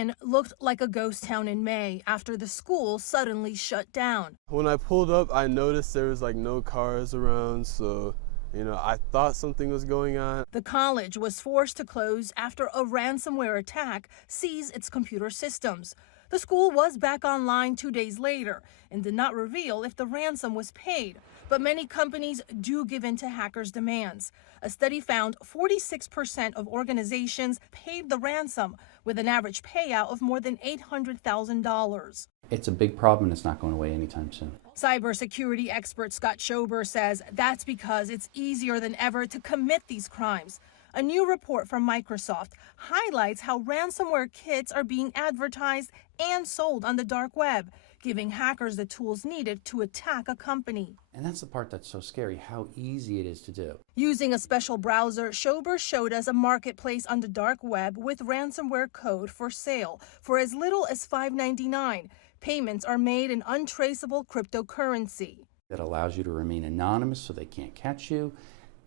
and looked like a ghost town in May after the school suddenly shut down. When I pulled up, I noticed there was no cars around, so I thought something was going on. The college was forced to close after a ransomware attack seized its computer systems. The school was back online 2 days later and did not reveal if the ransom was paid. But many companies do give in to hackers' demands. A study found 46% of organizations paid the ransom, with an average payout of more than $800,000. It's a big problem and it's not going away anytime soon. Cybersecurity expert Scott Schober says that's because it's easier than ever to commit these crimes. A new report from Microsoft highlights how ransomware kits are being advertised and sold on the dark web, giving hackers the tools needed to attack a company. And that's the part that's so scary, how easy it is to do. Using a special browser, Schober showed us a marketplace on the dark web with ransomware code for sale for as little as $5.99. Payments are made in untraceable cryptocurrency. That allows you to remain anonymous so they can't catch you.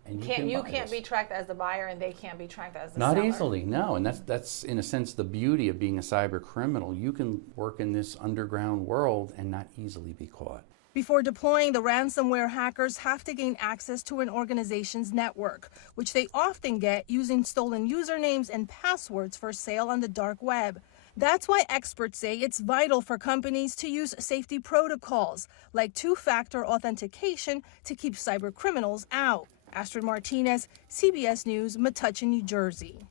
And you can't be tracked as the buyer and they can't be tracked as the seller. Not easily, no. And that's in a sense the beauty of being a cyber criminal. You can work in this underground world and not easily be caught. Before deploying, the ransomware hackers have to gain access to an organization's network, which they often get using stolen usernames and passwords for sale on the dark web. That's why experts say it's vital for companies to use safety protocols like two-factor authentication to keep cyber criminals out. Astrid Martinez, CBS News, Metuchen, New Jersey.